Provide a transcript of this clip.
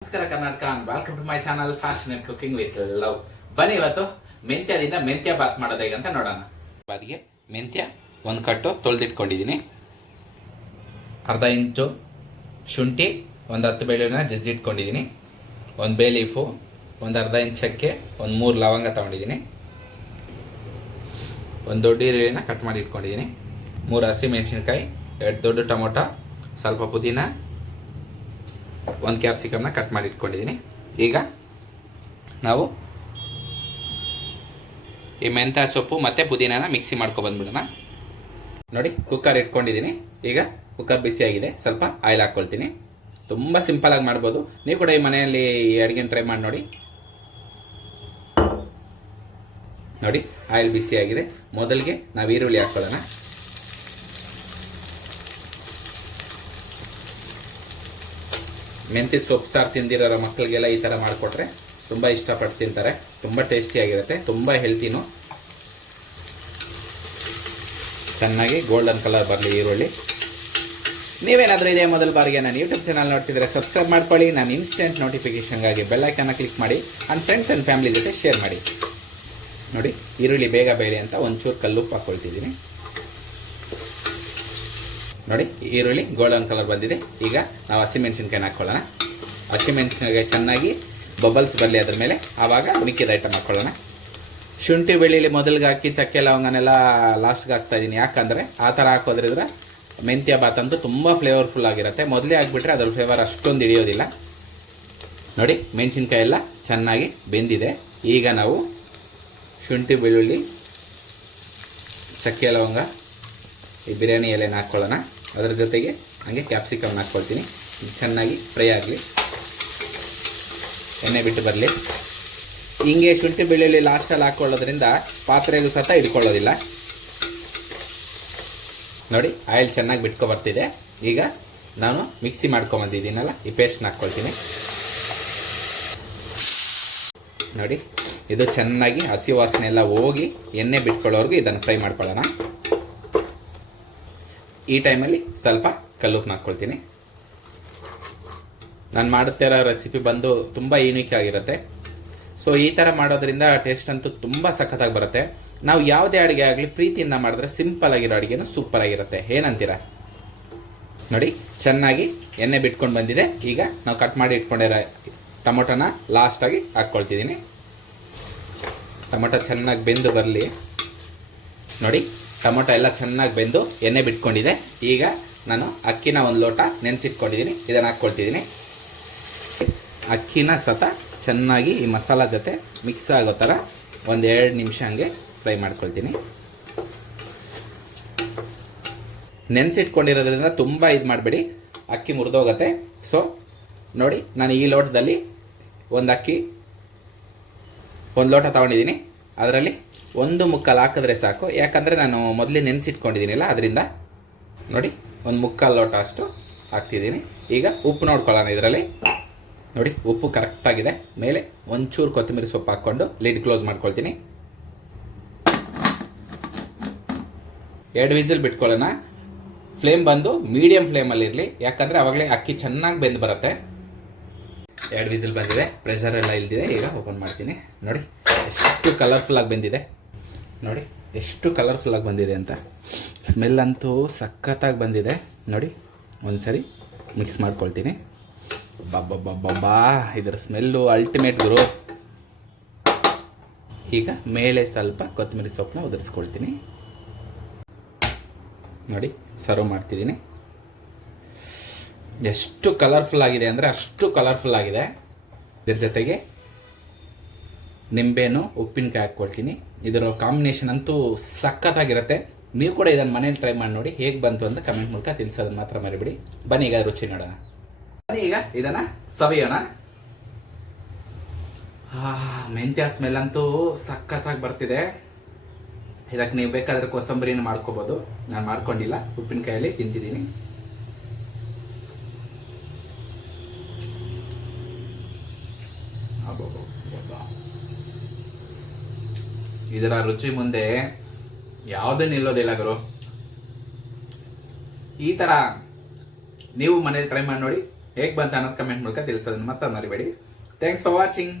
ನಮಸ್ಕಾರ Karnataka and welcome to my channel fashion and cooking with love. ಬನ್ನಿ ಇವತ್ತು ಮೆಂತ್ಯದಿಂದ ಮೆಂತ್ಯ ಬಾತ್ ಮಾಡೋದು ಹೇಗೆ ಅಂತ ನೋಡೋಣ. ಬಾದಿಗೆ ಮೆಂತ್ಯ ಒಂದು ಕಟ್ಟು ತೊಳೆದಿಟ್ಕೊಂಡಿದ್ದೀನಿ. ಅರ್ಧ ಇಂಚು ಶುಂಠಿ, ಒಂದು 10 ಬೆಳ್ಳುಳ್ಳಿನ ಜಜ್ಜಿಟ್ಕೊಂಡಿದ್ದೀನಿ. ಒಂದು ಬೇ ಲೀಫು, ಒಂದು ಅರ್ಧ ಇಂಚ್ ಚಕ್ಕೆ, ಒಂದು 3 ಲವಂಗ ತೊಗೊಂಡಿದ್ದೀನಿ. ಒಂದು ದೊಡ್ಡ ಈರುಳ್ಳಿನ ಕಟ್ ಮಾಡಿ ಇಟ್ಕೊಂಡಿದ್ದೀನಿ. 3 ಹಸಿ ಮೆಣಸಿನ್ಕಾಯಿ, 2 ದೊಡ್ಡ ಟೊಮೊಟೊ, ಸ್ವಲ್ಪ ಪುದೀನ, 1 ಕ್ಯಾಪ್ಸಿಕಮ್ನ ಕಟ್ ಮಾಡಿ ಇಟ್ಕೊಂಡಿದ್ದೀನಿ. ಈಗ ನಾವು ಈ ಮೆಂತ್ಯ ಸೊಪ್ಪು ಮತ್ತು ಪುದೀನಾನ ಮಿಕ್ಸಿ ಮಾಡ್ಕೊಬಂದ್ಬಿಡೋಣ. ನೋಡಿ, ಕುಕ್ಕರ್ ಇಟ್ಕೊಂಡಿದ್ದೀನಿ. ಈಗ ಕುಕ್ಕರ್ ಬಿಸಿಯಾಗಿದೆ, ಸ್ವಲ್ಪ ಆಯಿಲ್ ಹಾಕ್ಕೊಳ್ತೀನಿ. ತುಂಬ ಸಿಂಪಲಾಗಿ ಮಾಡ್ಬೋದು. ನೀವು ಕೂಡ ಈ ಮನೆಯಲ್ಲಿ ಈ ಅಡುಗೆನ ಟ್ರೈ ಮಾಡಿ ನೋಡಿ. ನೋಡಿ, ಆಯಿಲ್ ಬಿಸಿಯಾಗಿದೆ. ಮೊದಲಿಗೆ ನಾವು ಈರುಳ್ಳಿ ಹಾಕ್ಕೊಳ್ಳೋಣ. ಮೆಂತ್ಯ ಸೊಪ್ಪು ಸಾರು ತಿಂದಿರೋ ಮಕ್ಕಳಿಗೆಲ್ಲ ಈ ಥರ ಮಾಡಿಕೊಟ್ರೆ ತುಂಬ ಇಷ್ಟಪಟ್ಟು ತಿಂತಾರೆ. ತುಂಬ ಟೇಸ್ಟಿಯಾಗಿರುತ್ತೆ, ತುಂಬ ಹೆಲ್ತಿನೂ. ಚೆನ್ನಾಗಿ ಗೋಲ್ಡನ್ ಕಲರ್ ಬರಲಿ ಈರುಳ್ಳಿ. ನೀವೇನಾದರೂ ಇದೇ ಮೊದಲ ಬಾರಿಗೆ ನಾನು ಯೂಟ್ಯೂಬ್ ಚಾನಲ್ ನೋಡ್ತಿದ್ರೆ ಸಬ್ಸ್ಕ್ರೈಬ್ ಮಾಡ್ಕೊಳ್ಳಿ. ನಾನು ಇನ್ಸ್ಟೆಂಟ್ ನೋಟಿಫಿಕೇಷನ್ಗಾಗಿ ಬೆಲ್ ಐಕಾನ್ನ ಕ್ಲಿಕ್ ಮಾಡಿ ಆ್ಯಂಡ್ ಫ್ರೆಂಡ್ಸ್ ಆ್ಯಂಡ್ ಫ್ಯಾಮಿಲಿ ಜೊತೆ ಶೇರ್ ಮಾಡಿ. ನೋಡಿ, ಈರುಳ್ಳಿ ಬೇಗ ಬೇಳೆ ಅಂತ ಒಂಚೂರು ಕಲ್ಲುಪ್ಪು ಹಾಕ್ಕೊಳ್ತಿದ್ದೀನಿ. ನೋಡಿ, ಈರುಳ್ಳಿ ಗೋಲ್ಡನ್ ಕಲರ್ ಬಂದಿದೆ. ಈಗ ನಾವು ಹಸಿಮೆಣ್ಸಿನ್ಕಾಯಿನ ಹಾಕ್ಕೊಳ್ಳೋಣ. ಹಸಿಮೆಣ್ಸಿನ್ಕಾಯಿ ಚೆನ್ನಾಗಿ ಬಬಲ್ಸ್ ಬರಲಿ ಅದ್ರ ಮೇಲೆ, ಆವಾಗ ಮಿಕ್ಕಿದ ಐಟಮ್ ಹಾಕ್ಕೊಳ್ಳೋಣ. ಶುಂಠಿ ಬೆಳ್ಳುಳ್ಳಿ ಮೊದಲಿಗೆ ಹಾಕಿ ಚಕ್ಕೆ ಲವಂಗನೆಲ್ಲ ಲಾಸ್ಟ್ಗೆ ಹಾಕ್ತಾಯಿದ್ದೀನಿ. ಯಾಕಂದರೆ ಆ ಥರ ಹಾಕೋದ್ರಿಂದ ಮೆಂತ್ಯ ಬಾತ್ ಅಂತೂ ತುಂಬ ಫ್ಲೇವರ್ಫುಲ್ ಆಗಿರುತ್ತೆ. ಮೊದಲೇ ಹಾಕ್ಬಿಟ್ರೆ ಅದ್ರ ಫ್ಲೇವರ್ ಅಷ್ಟೊಂದು ಹಿಡಿಯೋದಿಲ್ಲ. ನೋಡಿ, ಮೆಣಸಿನ್ಕಾಯಿ ಎಲ್ಲ ಚೆನ್ನಾಗಿ ಬೆಂದಿದೆ. ಈಗ ನಾವು ಶುಂಠಿ ಬೆಳ್ಳುಳ್ಳಿ, ಚಕ್ಕೆ ಲವಂಗ, ಈ ಬಿರಿಯಾನಿ ಎಲೆನ ಹಾಕ್ಕೊಳ್ಳೋಣ. ಅದರ ಜೊತೆಗೆ ಹಾಗೆ ಕ್ಯಾಪ್ಸಿಕಮ್ನ ಹಾಕ್ಕೊಳ್ತೀನಿ. ಚೆನ್ನಾಗಿ ಫ್ರೈ ಆಗಲಿ, ಎಣ್ಣೆ ಬಿಟ್ಟು ಬರಲಿ. ಹಿಂಗೆ ಶುಂಠಿ ಬೆಳ್ಳುಳ್ಳಿ ಲಾಸ್ಟಲ್ಲಿ ಹಾಕ್ಕೊಳ್ಳೋದ್ರಿಂದ ಪಾತ್ರೆಗೂ ಸಹ ಹಿಡ್ಕೊಳ್ಳೋದಿಲ್ಲ. ನೋಡಿ, ಆಯಿಲ್ ಚೆನ್ನಾಗಿ ಬಿಟ್ಕೊ ಬರ್ತಿದೆ. ಈಗ ನಾನು ಮಿಕ್ಸಿ ಮಾಡ್ಕೊಂಬಂದಿದ್ದೀನಲ್ಲ, ಈ ಪೇಸ್ಟ್ನ ಹಾಕ್ಕೊಳ್ತೀನಿ. ನೋಡಿ, ಇದು ಚೆನ್ನಾಗಿ ಹಸಿ ವಾಸನೆ ಎಲ್ಲ ಹೋಗಿ ಎಣ್ಣೆ ಬಿಟ್ಕೊಳ್ಳೋರ್ಗು ಇದನ್ನು ಫ್ರೈ ಮಾಡ್ಕೊಳ್ಳೋಣ. ಈ ಟೈಮಲ್ಲಿ ಸ್ವಲ್ಪ ಕಲ್ಲುಪ್ಪನ್ನ ಹಾಕ್ಕೊಳ್ತೀನಿ. ನಾನು ಮಾಡುತ್ತಿರೋ ರೆಸಿಪಿ ಬಂದು ತುಂಬ ಯೂನಿಕ್ ಆಗಿರುತ್ತೆ. ಸೊ ಈ ಥರ ಮಾಡೋದ್ರಿಂದ ಟೇಸ್ಟ್ ಅಂತೂ ತುಂಬ ಸಖತ್ತಾಗಿ ಬರುತ್ತೆ. ನಾವು ಯಾವುದೇ ಅಡುಗೆ ಆಗಲಿ ಪ್ರೀತಿಯಿಂದ ಮಾಡಿದ್ರೆ ಸಿಂಪಲ್ ಆಗಿರೋ ಅಡುಗೆನೂ ಸೂಪರ್ ಆಗಿರುತ್ತೆ. ಏನಂತೀರಾ? ನೋಡಿ, ಚೆನ್ನಾಗಿ ಎಣ್ಣೆ ಬಿಟ್ಕೊಂಡು ಬಂದಿದೆ. ಈಗ ನಾವು ಕಟ್ ಮಾಡಿ ಇಟ್ಕೊಂಡಿರೋ ಟೊಮೊಟೊನ ಲಾಸ್ಟಾಗಿ ಹಾಕ್ಕೊಳ್ತಿದ್ದೀನಿ. ಟೊಮೊಟೊ ಚೆನ್ನಾಗಿ ಬೆಂದು ಬರಲಿ. ನೋಡಿ, ಟೊಮೊಟೊ ಎಲ್ಲ ಚೆನ್ನಾಗಿ ಬೆಂದು ಎಣ್ಣೆ ಬಿಟ್ಕೊಂಡಿದೆ. ಈಗ ನಾನು ಅಕ್ಕಿನ 1 ಲೋಟ ನೆನೆಸಿಟ್ಕೊಂಡಿದ್ದೀನಿ, ಇದನ್ನು ಹಾಕ್ಕೊಳ್ತಿದ್ದೀನಿ. ಅಕ್ಕಿನ ಸತ ಚೆನ್ನಾಗಿ ಈ ಮಸಾಲ ಜೊತೆ ಮಿಕ್ಸ್ ಆಗೋ ಥರ 1-2 ನಿಮಿಷ ಹಂಗೆ ಫ್ರೈ ಮಾಡ್ಕೊಳ್ತೀನಿ. ನೆನೆಸಿಟ್ಕೊಂಡಿರೋದ್ರಿಂದ ತುಂಬ ಇದು ಮಾಡಬೇಡಿ, ಅಕ್ಕಿ ಮುರಿದೋಗುತ್ತೆ. ಸೊ ನೋಡಿ, ನಾನು ಈ ಲೋಟದಲ್ಲಿ ಒಂದು ಅಕ್ಕಿ 1 ಲೋಟ ತೊಗೊಂಡಿದ್ದೀನಿ. ಅದರಲ್ಲಿ 1/4 ಹಾಕಿದ್ರೆ ಸಾಕು. ಯಾಕಂದರೆ ನಾನು ಮೊದಲೇ ನೆನೆಸಿಟ್ಕೊಂಡಿದ್ದೀನಿಲ್ಲ, ಅದರಿಂದ ನೋಡಿ 1/4 ಲೋಟ ಅಷ್ಟು ಹಾಕ್ತಿದ್ದೀನಿ. ಈಗ ಉಪ್ಪು ನೋಡ್ಕೊಳ್ಳೋಣ. ಇದರಲ್ಲಿ ನೋಡಿ, ಉಪ್ಪು ಕರೆಕ್ಟಾಗಿದೆ. ಮೇಲೆ ಒಂಚೂರು ಕೊತ್ತಂಬರಿ ಸೊಪ್ಪು ಹಾಕ್ಕೊಂಡು ಲಿಡ್ ಕ್ಲೋಸ್ ಮಾಡ್ಕೊಳ್ತೀನಿ. 2 ವಿಸಿಲ್ ಬಿಟ್ಕೊಳ್ಳೋಣ. ಫ್ಲೇಮ್ ಬಂದು ಮೀಡಿಯಮ್ ಫ್ಲೇಮಲ್ಲಿರಲಿ, ಯಾಕಂದರೆ ಆವಾಗಲೇ ಅಕ್ಕಿ ಚೆನ್ನಾಗಿ ಬೆಂದು ಬರುತ್ತೆ. 2 ವಿಸಿಲ್ ಬಂದಿದೆ, ಪ್ರೆಷರ್ ಎಲ್ಲ ಇಲ್ದಿದೆ. ಈಗ ಓಪನ್ ಮಾಡ್ತೀನಿ. ನೋಡಿ, ಎಷ್ಟು ಕಲರ್ಫುಲ್ಲಾಗಿ ಬೆಂದಿದೆ. ನೋಡಿ, ಎಷ್ಟು ಕಲರ್ಫುಲ್ಲಾಗಿ ಬಂದಿದೆ ಅಂತ. ಸ್ಮೆಲ್ ಅಂತೂ ಸಖತ್ತಾಗಿ ಬಂದಿದೆ. ನೋಡಿ, ಒಂದು ಸರಿ ಮಿಕ್ಸ್ ಮಾಡ್ಕೊಳ್ತೀನಿ. ಬಾಬಾ, ಇದರ ಸ್ಮೆಲ್ಲು ಅಲ್ಟಿಮೇಟ್ ಗುರು. ಈಗ ಮೇಲೆ ಸ್ವಲ್ಪ ಕೊತ್ತಂಬರಿ ಸೊಪ್ಪನ್ನ ಉದುರಿಸ್ಕೊಳ್ತೀನಿ. ನೋಡಿ, ಸರ್ವ್ ಮಾಡ್ತಿದ್ದೀನಿ. ಎಷ್ಟು ಕಲರ್ಫುಲ್ ಆಗಿದೆ ಅಂದರೆ ಅಷ್ಟು ಕಲರ್ಫುಲ್ ಆಗಿದೆ. ಇದ್ರ ಜೊತೆಗೆ ನಿಂಬೆಹಣ್ಣು, ಉಪ್ಪಿನಕಾಯಿ ಹಾಕ್ಕೊಳ್ತೀನಿ. ಇದರ ಕಾಂಬಿನೇಷನ್ ಅಂತೂ ಸಖತ್ತಾಗಿರುತ್ತೆ. ನೀವು ಕೂಡ ಇದನ್ನು ಮನೇಲಿ ಟ್ರೈ ಮಾಡಿ ನೋಡಿ. ಹೇಗೆ ಬಂತು ಅಂತ ಕಮೆಂಟ್ ಮೂಲಕ ತಿಳಿಸೋದನ್ನು ಮಾತ್ರ ಮರಿಬಿಡಿ. ಬನ್ನಿ ಈಗ ರುಚಿ ನೋಡೋಣ. ಬನ್ನಿ ಈಗ ಇದನ್ನು ಸವಿಯೋಣ. ಮೆಂತ್ಯ ಸ್ಮೆಲ್ ಅಂತೂ ಸಖತ್ತಾಗಿ ಬರ್ತಿದೆ. ಇದಕ್ಕೆ ನೀವು ಬೇಕಾದರೆ ಕೋಸಂಬರಿನ ಮಾಡ್ಕೋಬೋದು. ನಾನು ಮಾಡ್ಕೊಂಡಿಲ್ಲ, ಉಪ್ಪಿನಕಾಯಲ್ಲಿ ತಿಂತಿದ್ದೀನಿ. ಇದರ ರುಚಿ ಮುಂದೆ ಯಾವುದೇ ನಿಲ್ಲೋದಿಲ್ಲ ಗುರು. ಈ ಥರ ನೀವು ಮನೇಲಿ ಟ್ರೈ ಮಾಡಿ ನೋಡಿ. ಹೇಗೆ ಬಂತ ಅನ್ನೋದು ಕಮೆಂಟ್ ಮೂಲಕ ತಿಳಿಸೋದನ್ನ ಮತ್ತೆ ಮರಿಬೇಡಿ. Thanks for watching.